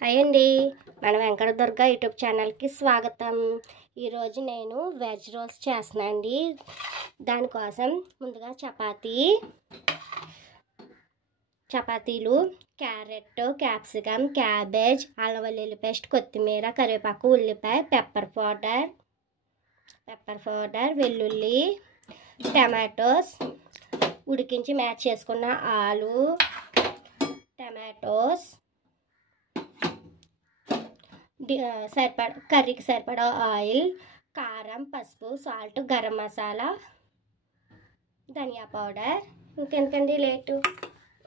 Hi అండి, మన Venkata Durga YouTube ఛానల్కి స్వాగతం. ఈరోజు నేను వెజ్ రోల్స్ చేస్తున్నాను అండి. దానికోసం ముందుగా చపాతీలు, క్యారెట్, క్యాప్సికమ్, క్యాబేజ్, అల్లం వెల్లుల్లి పేస్ట్, కొత్తిమీర, కరివేపాకు, ఉల్లిపాయ, పెప్పర్ పౌడర్, వెల్లుల్లి, టమాటోస్, ఉడికించి మ్యాష్ చేసుకున్న ఆలు, టమాటోస్, కర్రీకి సరిపడా ఆయిల్, కారం, పసుపు, సాల్ట్, గరం మసాలా, ధనియా పౌడర్. ఇంకెందుకండి లేటు,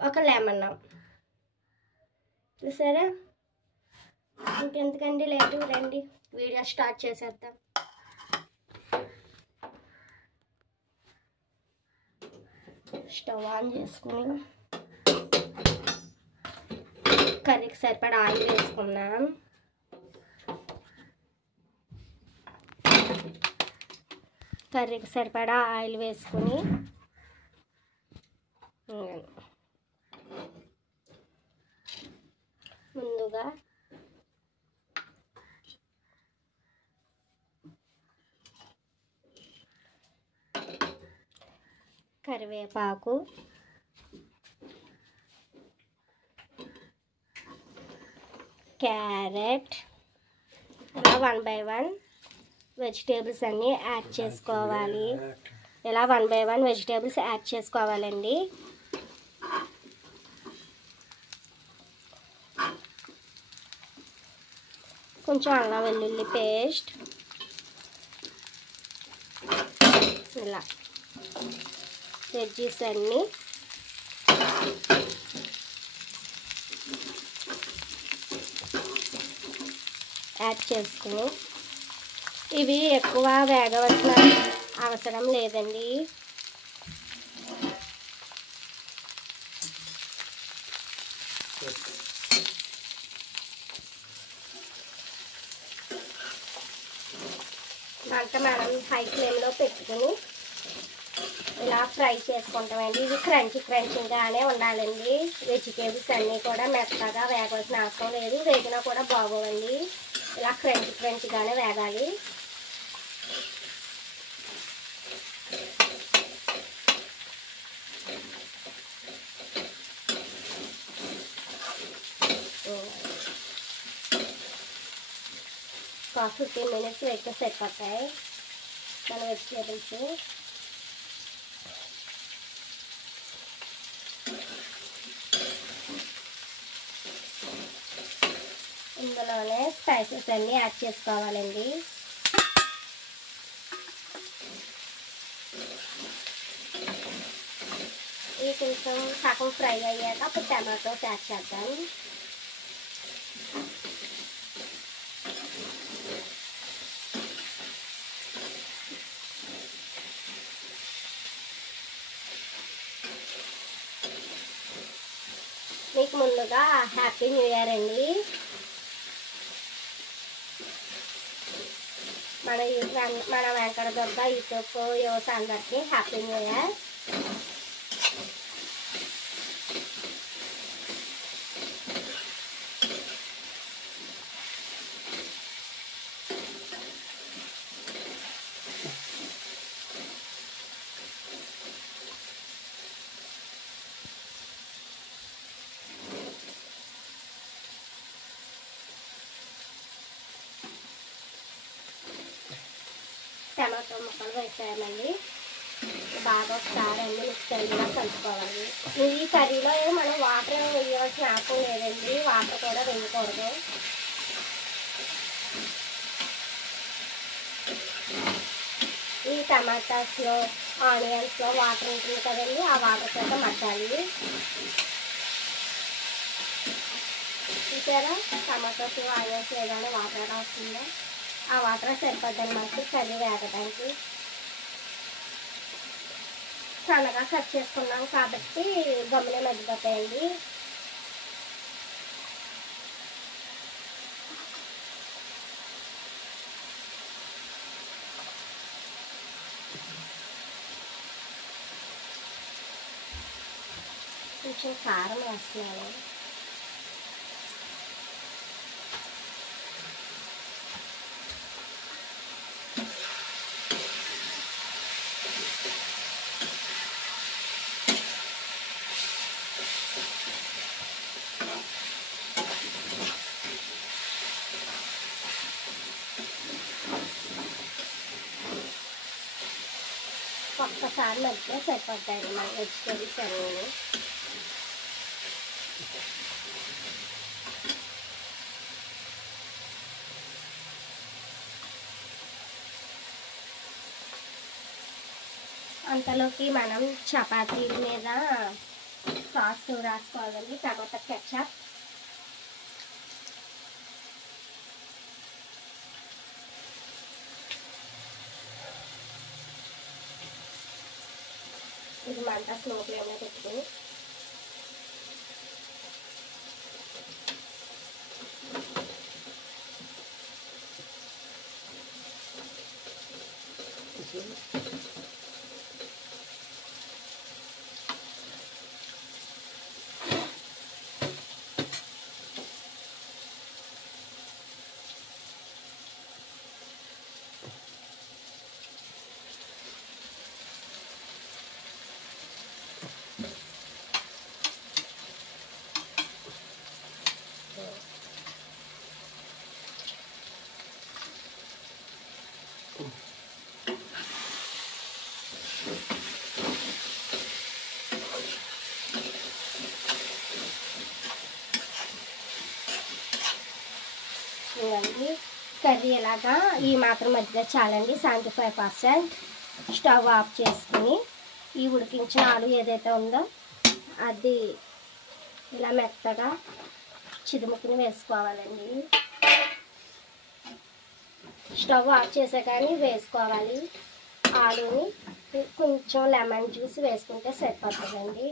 ఒక లెమన్. చూసారా, ఇంకెందుకండి లేటు, రండి వీడియో స్టార్ట్ చేసేద్దాం. స్టవ్ ఆన్ చేసుకుని కర్రీకి సరిపడా ఆయిల్ వేసుకున్నాం. కర్రీకి సరిపడా ఆయిల్ వేసుకుని ముందుగా కరివేపాకు, క్యారెట్, ఇలా 1 by 1 వెజిటేబుల్స్ అన్నీ యాడ్ చేసుకోవాలి. ఇలా 1 by 1 వెజిటేబుల్స్ యాడ్ చేసుకోవాలండి. కొంచెం అల్లం వెల్లుల్లి పేస్ట్, ఇలా వెజ్జీస్ అన్నీ యాడ్ చేసుకుని ఇవి ఎక్కువ వేగవలసిన అవసరం లేదండి. మంట మనం హై ఫ్లేమ్లో పెట్టుకుని ఇలా ఫ్రై చేసుకుంటామండి. ఇది క్రంచీగానే ఉండాలండి. వెజిటేబుల్స్ అన్నీ కూడా మెత్తగా వేగవలసిన అవసరం లేదు, వేగినా కూడా బాగోవండి. ఇలా క్రంచీగానే వేగాలి. ఒక 15 minutes వేస్తే సరిపోతాయి మన వెజిటేబుల్స్. ఇందులోనే స్పైసెస్ అన్నీ యాడ్ చేసుకోవాలండి. ఇవి కొంచెం సగం ఫ్రై అయ్యాక అప్పుడు టమాటోస్ యాడ్ చేద్దాం. మీకు ముందుగా హ్యాపీ న్యూ ఇయర్ అండి. మన వెంకట దుర్గ యూట్యూబ్ యువత అందరికీ హ్యాపీ న్యూ ఇయర్. టమాటో ముక్కలు వేసామండి. బాగా ఒకసారి అన్నీ మిక్స్ అయ్యేలా కలుపుకోవాలి. ఈ కర్రీలో మనం వాటర్ వేయవలసిన అవసరం లేదండి, వాటర్ కూడా వేయకూడదు. ఈ టమాటాస్లో, ఆనియన్స్లో వాటర్ ఉంటుంది కదండి, ఆ వాటర్ చేత మగ్గాలి. చూసారా, టమాటోస్, ఆనియన్స్ ఏదైనా వాటర్ వస్తుందో ఆ వాటర్ సరిపోద్దని మనకి కర్రీ వేగడానికి. సన్నగా కట్ చేసుకున్నాం కాబట్టి గమ్మునే మగ్గిపోతాయండి. కొంచెం కారం వేస్తున్నాను. ఒక్కసారి మధ్య సరిపోతాయండి మన వెజిటేబుల్స్ అన్నీ. అంతలోకి మనం చపాతీల మీద సాస్ రాసుకోవాలండి, టమాటా కెచప్. ఇది మంట స్లో ఫ్లేమ్లో పెట్టుకుని చూడండి. కర్రీ ఎలాగా ఈ మాత్రం మధ్య చాలండి. 75% స్టవ్ ఆఫ్ చేసుకుని ఈ ఉడికించిన ఆలు ఏదైతే ఉందో అది ఇలా మెత్తగా చిదుముకుని వేసుకోవాలండి. స్టవ్ ఆఫ్ చేసే కానీ వేసుకోవాలి. ఆలుని కొంచెం లెమన్ జ్యూస్ వేసుకుంటే సరిపోతుందండి.